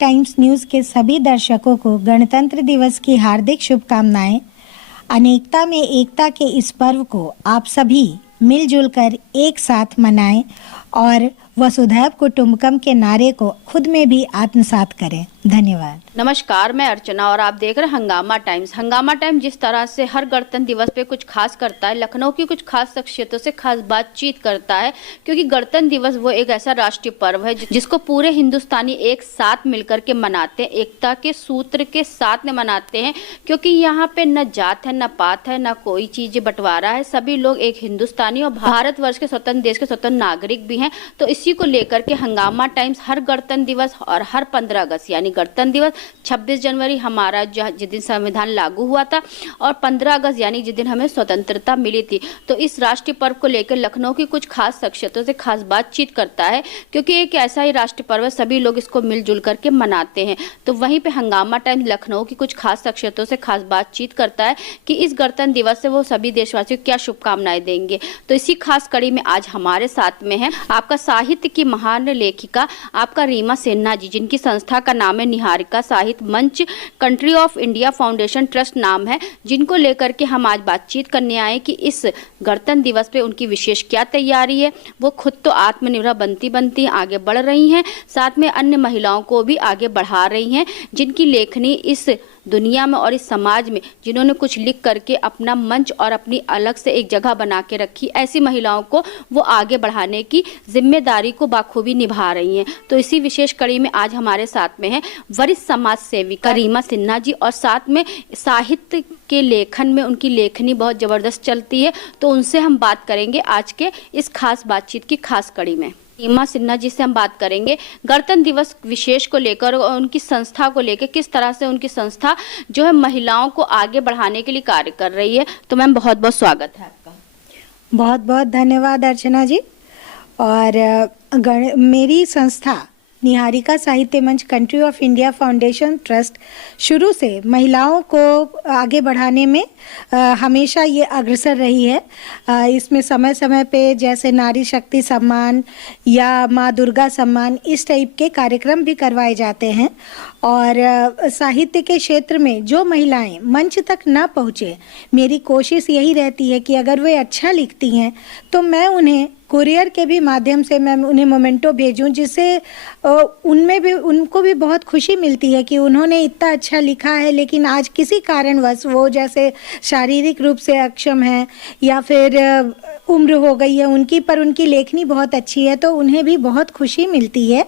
Times news के सभी दर्शकों को गणतंत्र दिवस की हार्दिक शुभकामनाएं। अनेकता में एकता के इस पर्व को आप सभी मिलजुल कर एक साथ मनाएं और वसुधैव कुटुंबकम के नारे को खुद में भी आत्मसात करें। धन्यवाद। नमस्कार, मैं अर्चना और आप देख रहे हैं हंगामा टाइम्स। हंगामा टाइम्स जिस तरह से हर गणतंत्र दिवस पे कुछ खास करता है, लखनऊ की कुछ खास शख्सियतों से खास बातचीत करता है, क्योंकि गणतंत्र दिवस वो एक ऐसा राष्ट्रीय पर्व है जिसको पूरे हिंदुस्तानी एक साथ मिलकर के मनाते हैं, एकता के सूत्र के साथ में मनाते हैं। क्योंकि यहाँ पे न जात है, न पात है, न कोई चीज बंटवारा है, सभी लोग एक हिंदुस्तानी और भारतवर्ष के स्वतंत्र देश के स्वतंत्र नागरिक भी हैं। तो इसी को लेकर के हंगामा टाइम्स हर गणतंत्र दिवस और हर 15 अगस्त यानी गणतंत्र दिवस 26 जनवरी हमारा जिस दिन संविधान लागू हुआ था और 15 अगस्त यानी जिस दिन हमें स्वतंत्रता मिली थी, तो इस राष्ट्रीय पर्व को लेकर लखनऊ की कुछ खास शख्सियतों से खास बातचीत करता है। क्योंकि एक ऐसा ही राष्ट्रीय पर्व है, सभी लोग इसको मिलजुल करके मनाते हैं। तो वहीं पे हंगामा टाइम्स लखनऊ की कुछ खास शख्सियतों से खास बातचीत करता है कि इस गणतंत्र दिवस से वो सभी देशवासियों को क्या शुभकामनाएं देंगे। तो इसी खास कड़ी में आज हमारे साथ में है आपका साहित्य की महान लेखिका आपका रीमा सिन्हा जी, जिनकी संस्था का नाम है निहारिका साहित्य मंच, country of India foundation trust नाम है, जिनको लेकर के हम आज बातचीत करने आए कि इस गणतंत्र दिवस पे उनकी विशेष क्या तैयारी है। वो खुद तो आत्मनिर्भर बनती आगे बढ़ रही हैं, साथ में अन्य महिलाओं को भी आगे बढ़ा रही हैं, जिनकी लेखनी इस दुनिया में और इस समाज में जिन्होंने कुछ लिख करके अपना मंच और अपनी अलग से एक जगह बना के रखी, ऐसी महिलाओं को वो आगे बढ़ाने की जिम्मेदारी को बाखूबी निभा रही हैं। तो इसी विशेष कड़ी में आज हमारे साथ में है वरिष्ठ समाज सेविका रीमा सिन्हा जी, और साथ में साहित्य के लेखन में उनकी लेखनी बहुत जबरदस्त चलती है। तो उनसे हम बात करेंगे आज के इस खास बातचीत की खास कड़ी में। रीमा सिन्हा जी से हम बात करेंगे गणतंत्र दिवस विशेष को लेकर और उनकी संस्था को लेकर, किस तरह से उनकी संस्था जो है महिलाओं को आगे बढ़ाने के लिए कार्य कर रही है। तो मैम बहुत बहुत स्वागत है आपका। बहुत बहुत धन्यवाद अर्चना जी। और मेरी संस्था निहारिका साहित्य मंच country of India foundation trust शुरू से महिलाओं को आगे बढ़ाने में हमेशा ये अग्रसर रही है। इसमें समय समय पे जैसे नारी शक्ति सम्मान या माँ दुर्गा सम्मान इस टाइप के कार्यक्रम भी करवाए जाते हैं। और साहित्य के क्षेत्र में जो महिलाएं मंच तक ना पहुँचे, मेरी कोशिश यही रहती है कि अगर वे अच्छा लिखती हैं तो मैं उन्हें कुरियर के भी माध्यम से मैं उन्हें मोमेंटो भेजूं, जिससे उनमें भी उनको भी बहुत खुशी मिलती है कि उन्होंने इतना अच्छा लिखा है, लेकिन आज किसी कारणवश वो जैसे शारीरिक रूप से अक्षम है या फिर उम्र हो गई है उनकी, पर उनकी लेखनी बहुत अच्छी है, तो उन्हें भी बहुत खुशी मिलती है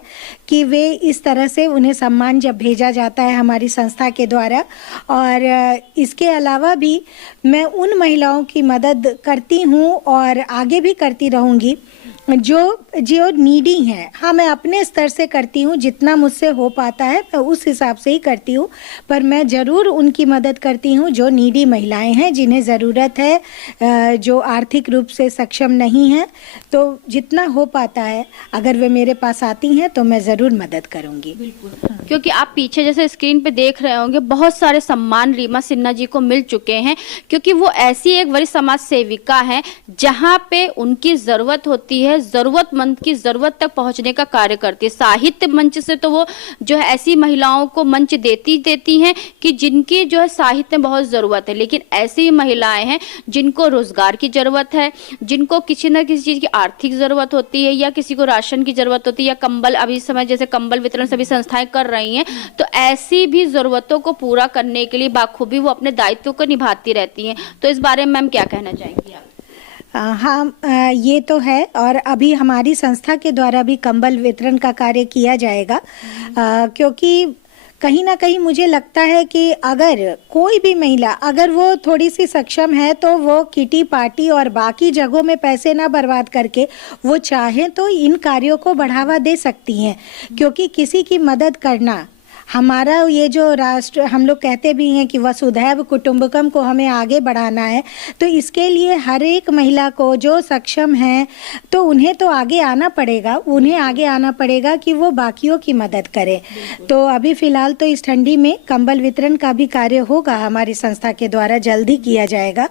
कि वे इस तरह से उन्हें सम्मान जब भेजा जाता है हमारी संस्था के द्वारा। और इसके अलावा भी मैं उन महिलाओं की मदद करती हूँ और आगे भी करती रहूँगी जो नीडी हैं। हाँ, मैं अपने स्तर से करती हूँ, जितना मुझसे हो पाता है मैं उस हिसाब से ही करती हूँ, पर मैं ज़रूर उनकी मदद करती हूँ जो नीडी महिलाएं हैं, जिन्हें ज़रूरत है, जो आर्थिक रूप से सक्षम नहीं हैं। तो जितना हो पाता है अगर वे मेरे पास आती हैं तो मैं ज़रूर मदद करूँगी। बिल्कुल, क्योंकि आप पीछे जैसे स्क्रीन पे देख रहे होंगे बहुत सारे सम्मान रीमा सिन्हा जी को मिल चुके हैं, क्योंकि वो ऐसी एक वरिष्ठ समाज सेविका हैं जहाँ पे उनकी ज़रूरत होती है, जरूरतमंद की जरूरत तक पहुंचने का कार्य करती है। साहित्य मंच से तो वो जो है ऐसी महिलाओं को मंच देती हैं कि जिनकी जो है साहित्य में बहुत जरूरत है, लेकिन ऐसी महिलाएं हैं जिनको रोजगार की जरूरत है, जिनको किसी न किसी चीज की आर्थिक जरूरत होती है, या किसी को राशन की जरूरत होती है, या कंबल, अभी समय जैसे कंबल वितरण सभी संस्थाएं कर रही हैं, तो ऐसी भी जरूरतों को पूरा करने के लिए बाखूबी वो अपने दायित्व को निभाती रहती हैं। तो इस बारे में मैम क्या कहना चाहेंगी आप? हाँ, ये तो है। और अभी हमारी संस्था के द्वारा भी कंबल वितरण का कार्य किया जाएगा, क्योंकि कहीं ना कहीं मुझे लगता है कि अगर कोई भी महिला अगर वो थोड़ी सी सक्षम है तो वो किटी पार्टी और बाकी जगहों में पैसे ना बर्बाद करके वो चाहें तो इन कार्यों को बढ़ावा दे सकती हैं, क्योंकि किसी की मदद करना हमारा ये जो राष्ट्र, हम लोग कहते भी हैं कि वसुधैव कुटुंबकम को हमें आगे बढ़ाना है, तो इसके लिए हर एक महिला को जो सक्षम है तो उन्हें तो आगे आना पड़ेगा, उन्हें आगे आना पड़ेगा कि वो बाकियों की मदद करें। तो अभी फ़िलहाल तो इस ठंडी में कंबल वितरण का भी कार्य होगा हमारी संस्था के द्वारा, जल्दी किया जाएगा।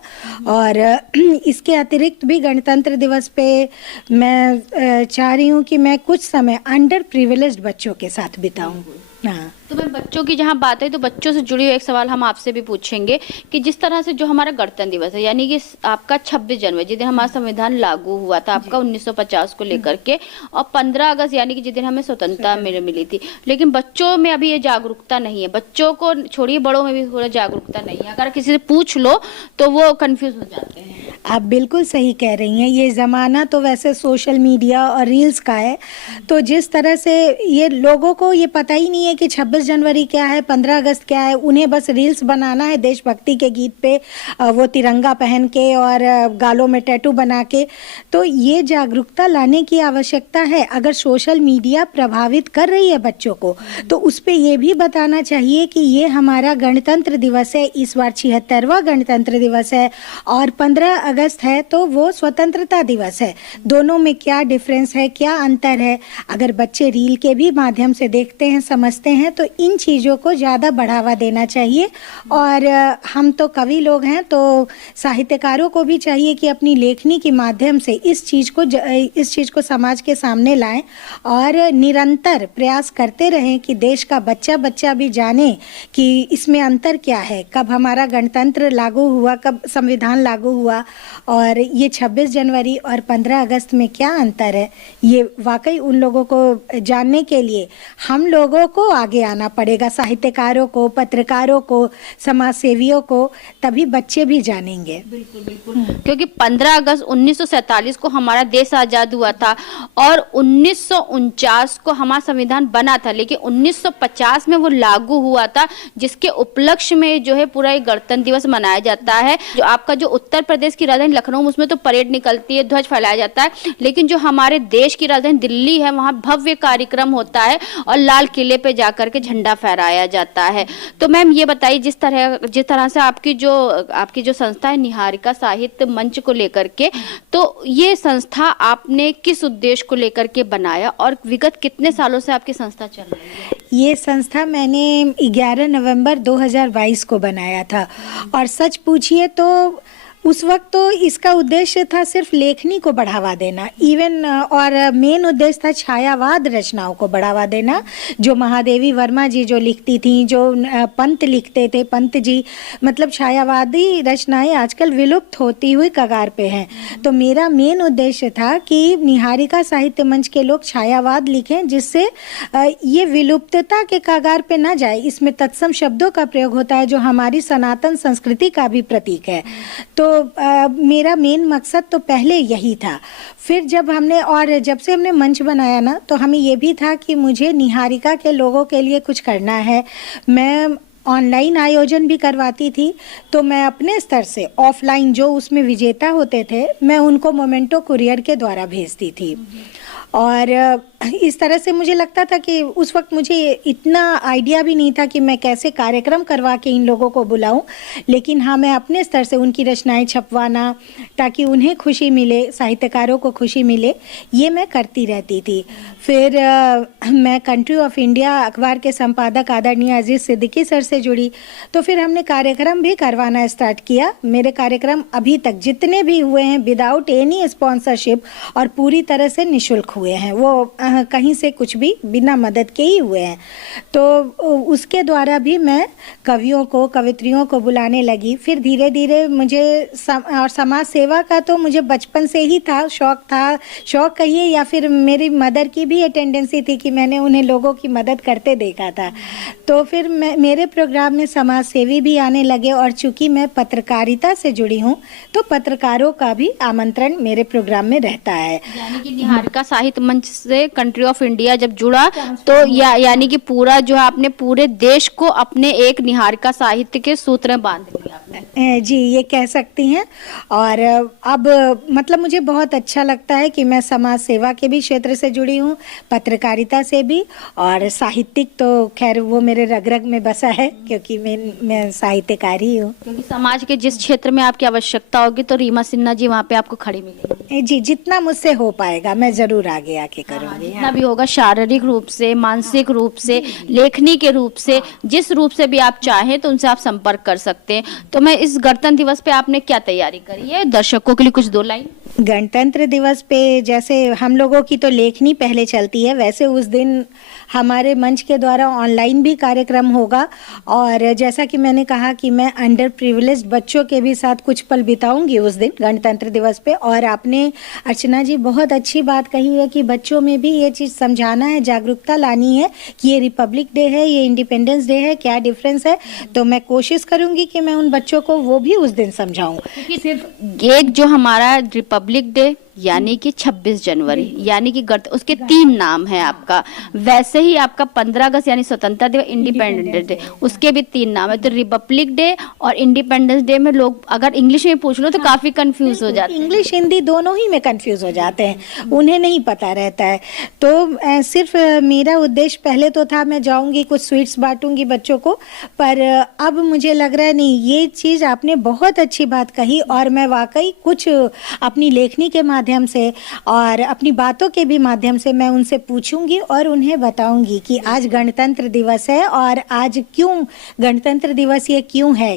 और इसके अतिरिक्त भी गणतंत्र दिवस पे मैं चाह रही हूँ कि मैं कुछ समय अंडर प्रिविलेज्ड बच्चों के साथ बिताऊँ। हाँ। तो मैं बच्चों की जहाँ बात है तो बच्चों से जुड़ी हुई एक सवाल हम आपसे भी पूछेंगे कि जिस तरह से जो हमारा गणतंत्र दिवस है यानी कि आपका 26 जनवरी जिस दिन हमारा संविधान लागू हुआ था आपका 1950 को लेकर के, और 15 अगस्त यानी कि जिस दिन हमें स्वतंत्रता मिली थी, लेकिन बच्चों में अभी ये जागरूकता नहीं है। बच्चों को छोड़िए, बड़ों में भी थोड़ा जागरूकता नहीं है। अगर किसी से पूछ लो तो वो कंफ्यूज हो जाते हैं। आप बिल्कुल सही कह रही हैं। ये ज़माना तो वैसे सोशल मीडिया और रील्स का है, तो जिस तरह से ये लोगों को ये पता ही नहीं है कि 26 जनवरी क्या है, 15 अगस्त क्या है। उन्हें बस रील्स बनाना है देशभक्ति के गीत पे, वो तिरंगा पहन के और गालों में टैटू बना के। तो ये जागरूकता लाने की आवश्यकता है। अगर सोशल मीडिया प्रभावित कर रही है बच्चों को, तो उस पे ये भी बताना चाहिए कि ये हमारा गणतंत्र दिवस है, इस बार 76वां गणतंत्र दिवस है, और 15 अगस्त है तो वो स्वतंत्रता दिवस है। दोनों में क्या डिफरेंस है, क्या अंतर है। अगर बच्चे रील के भी माध्यम से देखते हैं, समझते हैं, तो इन चीज़ों को ज़्यादा बढ़ावा देना चाहिए। और हम तो कवि लोग हैं, तो साहित्यकारों को भी चाहिए कि अपनी लेखनी के माध्यम से इस चीज़ को समाज के सामने लाएं और निरंतर प्रयास करते रहें कि देश का बच्चा बच्चा भी जाने कि इसमें अंतर क्या है, कब हमारा गणतंत्र लागू हुआ, कब संविधान लागू हुआ, और ये 26 जनवरी और 15 अगस्त में क्या अंतर है। ये वाकई उन लोगों को जानने के लिए हम लोगों को आगे आना पड़ेगा, साहित्यकारों को, पत्रकारों को, समाज सेवियों को, तभी बच्चे भी जानेंगे। बिल्कुल बिल्कुल, क्योंकि 15 अगस्त 1947 को हमारा देश आजाद हुआ था और 1949 को हमारा संविधान बना था, लेकिन 1950 में वो लागू हुआ था, जिसके उपलक्ष्य में जो है पूरा एक गणतंत्र दिवस मनाया जाता है। जो आपका जो उत्तर प्रदेश की राजधानी लखनऊ, उसमें तो परेड निकलती है, ध्वज फहराया जाता है, लेकिन जो हमारे देश की राजधानी दिल्ली है वहाँ भव्य कार्यक्रम होता है और लाल किले पे जाकर के झंडा फहराया जाता है। तो मैम ये बताइए, जिस तरह से आपकी जो संस्था है निहारिका साहित्य मंच को लेकर के, तो ये संस्था आपने किस उद्देश्य को लेकर के बनाया और विगत कितने सालों से आपकी संस्था चल रही है? ये संस्था मैंने 11 नवंबर 2022 को बनाया था, और सच पूछिए तो उस वक्त तो इसका उद्देश्य था सिर्फ लेखनी को बढ़ावा देना, और मेन उद्देश्य था छायावाद रचनाओं को बढ़ावा देना। जो महादेवी वर्मा जी जो लिखती थी, जो पंत लिखते थे, पंत जी, मतलब छायावादी रचनाएं आजकल विलुप्त होती हुई कगार पे हैं। तो मेरा मेन उद्देश्य था कि निहारिका साहित्य मंच के लोग छायावाद लिखें, जिससे ये विलुप्तता के कगार पे ना जाए। इसमें तत्सम शब्दों का प्रयोग होता है जो हमारी सनातन संस्कृति का भी प्रतीक है। तो मेरा मेन मकसद तो पहले यही था। फिर जब से हमने मंच बनाया ना, तो हमें ये भी था कि मुझे निहारिका के लोगों के लिए कुछ करना है। मैं ऑनलाइन आयोजन भी करवाती थी, तो मैं अपने स्तर से ऑफलाइन जो उसमें विजेता होते थे, मैं उनको मोमेंटो कुरियर के द्वारा भेजती थी। और इस तरह से मुझे लगता था कि उस वक्त मुझे इतना आइडिया भी नहीं था कि मैं कैसे कार्यक्रम करवा के इन लोगों को बुलाऊं, लेकिन हाँ, मैं अपने स्तर से उनकी रचनाएं छपवाना, ताकि उन्हें खुशी मिले, साहित्यकारों को खुशी मिले, ये मैं करती रहती थी। फिर मैं कंट्री ऑफ इंडिया अखबार के संपादक आदरणीय अजीज सिद्दीकी सर से जुड़ी, तो फिर हमने कार्यक्रम भी करवाना स्टार्ट किया। मेरे कार्यक्रम अभी तक जितने भी हुए हैं विदाउट एनी स्पॉन्सरशिप और पूरी तरह से निःशुल्क हुए हैं। वो कहीं से कुछ भी बिना मदद के ही हुए हैं। तो उसके द्वारा भी मैं कवियों को, कवित्रियों को बुलाने लगी। फिर धीरे धीरे मुझे और समाज सेवा का तो मुझे बचपन से ही था, शौक कहिए, या फिर मेरी मदर की भी ये टेंडेंसी थी कि मैंने उन्हें लोगों की मदद करते देखा था। तो फिर मेरे प्रोग्राम में समाज सेवी भी आने लगे, और चूंकि मैं पत्रकारिता से जुड़ी हूँ, तो पत्रकारों का भी आमंत्रण मेरे प्रोग्राम में रहता है। यानी कि निहारिका साहित्य मंच से कंट्री ऑफ इंडिया जब जुड़ा, तो यानी कि पूरा जो है आपने पूरे देश को अपने एक निहारिका साहित्य के सूत्र में बांध लिया आपने। जी, ये कह सकती हैं। और अब मतलब मुझे बहुत अच्छा लगता है कि मैं समाज सेवा के भी क्षेत्र से जुड़ी हूँ, पत्रकारिता से भी, और साहित्यिक तो खैर वो मेरे रग रग में बसा है, क्योंकि मैं साहित्यकार ही हूँ। क्योंकि समाज के जिस क्षेत्र में आपकी आवश्यकता होगी तो रीमा सिन्हा जी वहाँ पे आपको खड़ी मिलेगी। जी, जितना मुझसे हो पाएगा मैं जरूर आगे आके करूँगी। जितना भी होगा, शारीरिक रूप से, मानसिक रूप से, लेखनी के रूप से, जिस रूप से भी आप चाहें तो उनसे आप संपर्क कर सकते हैं। तो तो मैं इस गणतंत्र दिवस पे आपने क्या तैयारी करी है, दर्शकों के लिए कुछ 2 लाइन? गणतंत्र दिवस पे जैसे हम लोगों की तो लेखनी पहले चलती है, वैसे उस दिन हमारे मंच के द्वारा ऑनलाइन भी कार्यक्रम होगा। और जैसा कि मैंने कहा कि मैं अंडर प्रिविलेज्ड बच्चों के भी साथ कुछ पल बिताऊंगी उस दिन गणतंत्र दिवस पे। और आपने अर्चना जी बहुत अच्छी बात कही है कि बच्चों में भी ये चीज़ समझाना है, जागरूकता लानी है कि ये रिपब्लिक डे है, ये इंडिपेंडेंस डे है, क्या डिफरेंस है। तो मैं कोशिश करूंगी कि मैं उन बच्चों को वो भी उस दिन समझाऊं। क्योंकि सिर्फ एक जो हमारा रिपब्लिक डे यानी कि 26 जनवरी यानी कि उसके 3 नाम है आपका, वैसे ही आपका 15 अगस्त यानी स्वतंत्रता दिवस, इंडिपेंडेंस डे, उसके भी 3 नाम है। तो रिपब्लिक डे और इंडिपेंडेंस डे में लोग अगर इंग्लिश में पूछ लो तो काफी कंफ्यूज हो जाते हैं, इंग्लिश हिंदी दोनों ही में कंफ्यूज हो जाते हैं, उन्हें नहीं पता रहता है। तो सिर्फ मेरा उद्देश्य पहले तो था मैं जाऊंगी कुछ स्वीट्स बांटूंगी बच्चों को, पर अब मुझे लग रहा है नहीं, ये चीज़ आपने बहुत अच्छी बात कही और मैं वाकई कुछ अपनी लेखनी के माध्यम से और अपनी बातों के भी माध्यम से मैं उनसे पूछूंगी और उन्हें बताऊंगी कि आज गणतंत्र दिवस है और आज क्यों गणतंत्र दिवस ये क्यों है,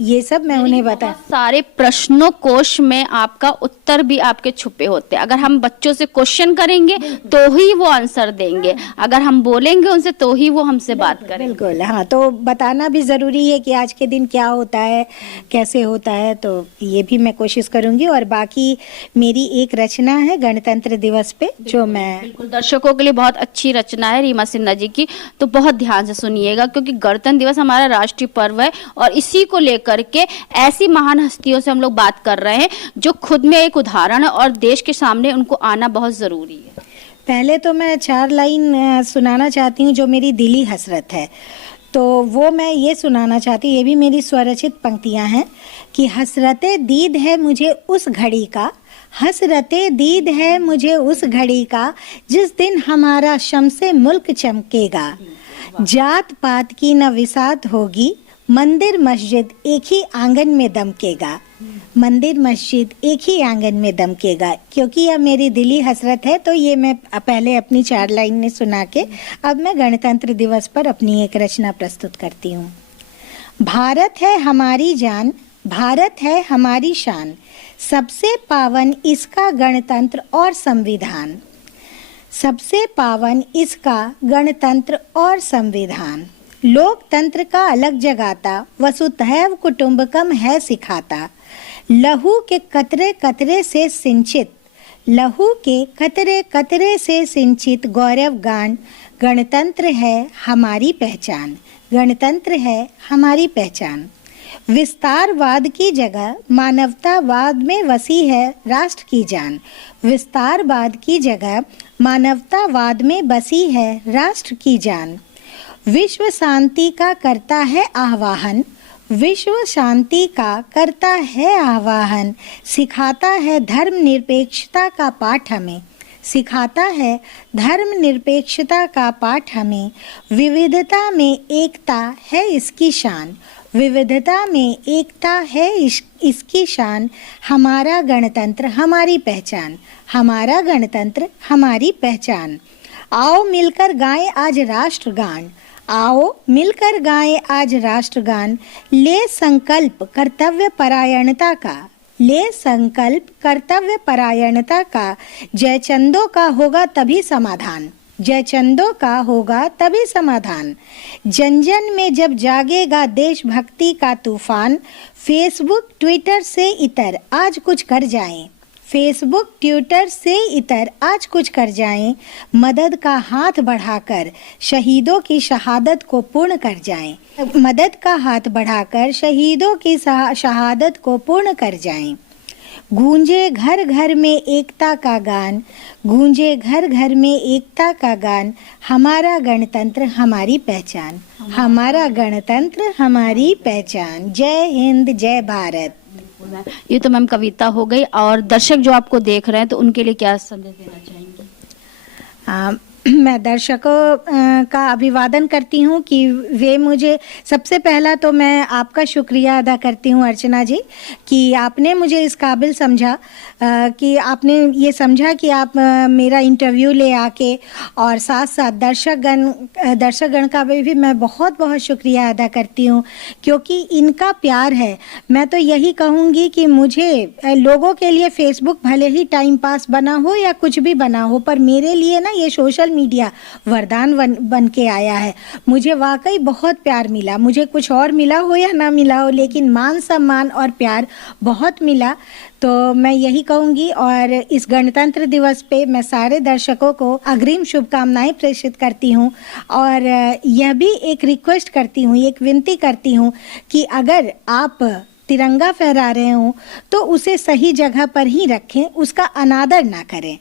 ये सब मैं उन्हें बता। सारे प्रश्नों कोश में आपका उत्तर भी आपके छुपे होते हैं। अगर हम बच्चों से क्वेश्चन करेंगे तो ही वो आंसर देंगे, अगर हम बोलेंगे उनसे तो ही वो हमसे बात करेंगे। बिल्कुल, हाँ, तो बताना भी ज़रूरी है कि आज के दिन क्या होता है, कैसे होता है, तो ये भी मैं कोशिश करूंगी। और बाकी मेरी एक रचना है गणतंत्र दिवस पे जो मैं बिल्कुल दर्शकों के लिए बहुत अच्छी रचना है रीमा सिन्हा जी की, तो बहुत ध्यान से सुनिएगा क्योंकि गणतंत्र दिवस हमारा राष्ट्रीय पर्व है और इसी को लेकर के ऐसी महान हस्तियों से हम लोग बात कर रहे हैं जो खुद में एक उदाहरण है और देश के सामने उनको आना बहुत जरूरी है। पहले तो मैं 4 लाइन सुनाना चाहती हूँ जो मेरी दिली हसरत है, तो वो मैं ये सुनाना चाहती हूँ, ये भी मेरी स्वरचित पंक्तियाँ हैं कि हसरते दीद है मुझे उस घड़ी का, हसरते दीद है मुझे उस घड़ी का जिस दिन हमारा शम्से मुल्क चमकेगा, जात पात की न विसात होगी, मंदिर मस्जिद एक ही आंगन में दमकेगा, मंदिर मस्जिद एक ही आंगन में दमकेगा। क्योंकि यह मेरी दिली हसरत है तो ये मैं पहले अपनी 4 लाइनें सुना के अब मैं गणतंत्र दिवस पर अपनी एक रचना प्रस्तुत करती हूँ। भारत है हमारी जान, भारत है हमारी शान, सबसे पावन इसका गणतंत्र और संविधान, सबसे पावन इसका गणतंत्र और संविधान, लोकतंत्र का अलग जगाता, वसुधैव कुटुंबकम है सिखाता, लहू के कतरे कतरे से सिंचित, लहू के कतरे कतरे से सिंचित गौरव गान, गणतंत्र है हमारी पहचान, गणतंत्र है हमारी पहचान। विस्तारवाद की जगह मानवतावाद में वसी है राष्ट्र की जान, विस्तारवाद की जगह मानवतावाद में बसी है राष्ट्र की जान। विश्व शांति का करता है आह्वान, विश्व शांति का करता है आह्वान, सिखाता है धर्मनिरपेक्षता का पाठ हमें, सिखाता है धर्मनिरपेक्षता का पाठ हमें, विविधता में एकता है इसकी शान, विविधता में एकता है इसकी शान, हमारा गणतंत्र हमारी पहचान, हमारा गणतंत्र हमारी पहचान। आओ मिलकर गाएं आज राष्ट्रगान, आओ मिलकर गाएं आज राष्ट्रगान, ले संकल्प कर्तव्य परायणता का, ले संकल्प कर्तव्य परायणता का, जयचंदों का होगा तभी समाधान, जयचंदों का होगा तभी समाधान। जन जन में जब जागेगा देशभक्ति का तूफान, फेसबुक ट्विटर से इतर आज कुछ कर जाएं, फेसबुक ट्विटर से इतर आज कुछ कर जाएं, मदद का हाथ बढ़ाकर शहीदों की शहादत को पूर्ण कर जाएं, मदद का हाथ बढ़ाकर शहीदों की शहादत को पूर्ण कर जाएं। गूंजे घर घर में एकता का गान, गूंजे घर घर में एकता का गान, हमारा गणतंत्र हमारी पहचान, हमारा गणतंत्र हमारी पहचान। जय हिंद, जय भारत। ये तो मैम कविता हो गई, और दर्शक जो आपको देख रहे हैं तो उनके लिए क्या संदेश देना चाहेंगे? मैं दर्शकों का अभिवादन करती हूँ कि वे मुझे, सबसे पहला तो मैं आपका शुक्रिया अदा करती हूँ अर्चना जी, कि आपने मुझे इस काबिल समझा, कि आपने ये समझा कि आप मेरा इंटरव्यू ले आके, और साथ साथ दर्शकगण का भी मैं बहुत बहुत शुक्रिया अदा करती हूँ, क्योंकि इनका प्यार है। मैं तो यही कहूँगी कि मुझे लोगों के लिए फेसबुक भले ही टाइम पास बना हो या कुछ भी बना हो, पर मेरे लिए ना ये सोशल मीडिया वरदान बन के आया है। मुझे वाकई बहुत प्यार मिला, मुझे कुछ और मिला हो या ना मिला हो, लेकिन मान सम्मान और प्यार बहुत मिला। तो मैं यही कहूँगी, और इस गणतंत्र दिवस पे मैं सारे दर्शकों को अग्रिम शुभकामनाएं प्रेषित करती हूँ, और यह भी एक रिक्वेस्ट करती हूँ, एक विनती करती हूँ कि अगर आप तिरंगा फहरा रहे हो तो उसे सही जगह पर ही रखें, उसका अनादर ना करें।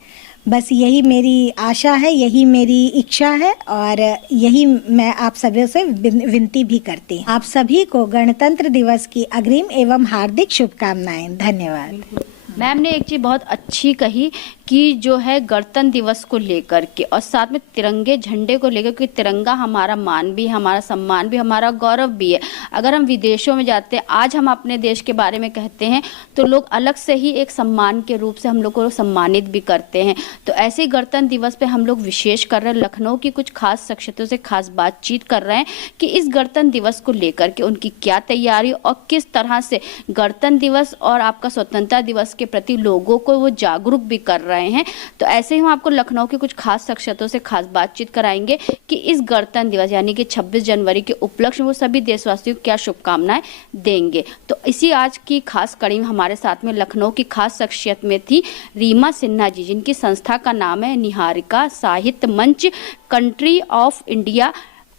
बस यही मेरी आशा है, यही मेरी इच्छा है, और यही मैं आप सभी से विनती भी करती हूँ। आप सभी को गणतंत्र दिवस की अग्रिम एवं हार्दिक शुभकामनाएं। धन्यवाद। मैम ने एक चीज़ बहुत अच्छी कही कि जो है गणतंत्र दिवस को लेकर के और साथ में तिरंगे झंडे को लेकर, क्योंकि तिरंगा हमारा मान भी, हमारा सम्मान भी, हमारा गौरव भी है। अगर हम विदेशों में जाते हैं, आज हम अपने देश के बारे में कहते हैं तो लोग अलग से ही एक सम्मान के रूप से हम लोग को सम्मानित भी करते हैं। तो ऐसे ही गणतंत्र दिवस पे हम लोग विशेष कर रहे हैं, लखनऊ की कुछ खास शख्सियतों से खास बातचीत कर रहे हैं कि इस गणतंत्र दिवस को लेकर के उनकी क्या तैयारी और किस तरह से गणतंत्र दिवस और आपका स्वतंत्रता दिवस के प्रति लोगों को वो जागरूक भी कर रहे हैं। तो ऐसे ही हम आपको लखनऊ के कुछ खास शख्सियतों से खास बातचीत कराएंगे कि इस गणतंत्र दिवस यानी कि 26 जनवरी के उपलक्ष्य में वो सभी देशवासियों को क्या शुभकामनाएं देंगे। तो इसी आज की खास कड़ी में हमारे साथ में लखनऊ की खास शख्सियत में थी रीमा सिन्हा जी, जिनकी संस्था का नाम है निहारिका साहित्य मंच कंट्री ऑफ इंडिया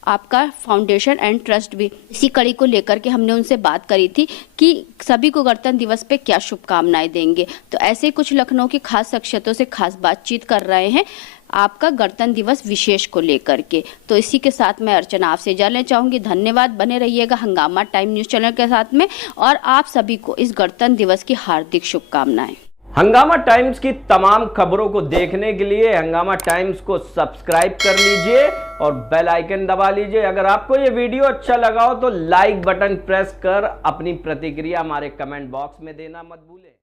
आपका फाउंडेशन एंड ट्रस्ट भी। इसी कड़ी को लेकर के हमने उनसे बात करी थी कि सभी को गणतंत्र दिवस पे क्या शुभकामनाएं देंगे। तो ऐसे ही कुछ लखनऊ की खास शख्सियतों से खास बातचीत कर रहे हैं आपका गणतंत्र दिवस विशेष को लेकर के। तो इसी के साथ मैं अर्चना आपसे जानना चाहूंगी। धन्यवाद, बने रहिएगा हंगामा टाइम न्यूज चैनल के साथ में, और आप सभी को इस गणतंत्र दिवस की हार्दिक शुभकामनाएं। हंगामा टाइम्स की तमाम खबरों को देखने के लिए हंगामा टाइम्स को सब्सक्राइब कर लीजिए और बेल आइकन दबा लीजिए। अगर आपको ये वीडियो अच्छा लगा हो तो लाइक बटन प्रेस कर अपनी प्रतिक्रिया हमारे कमेंट बॉक्स में देना मत भूलें।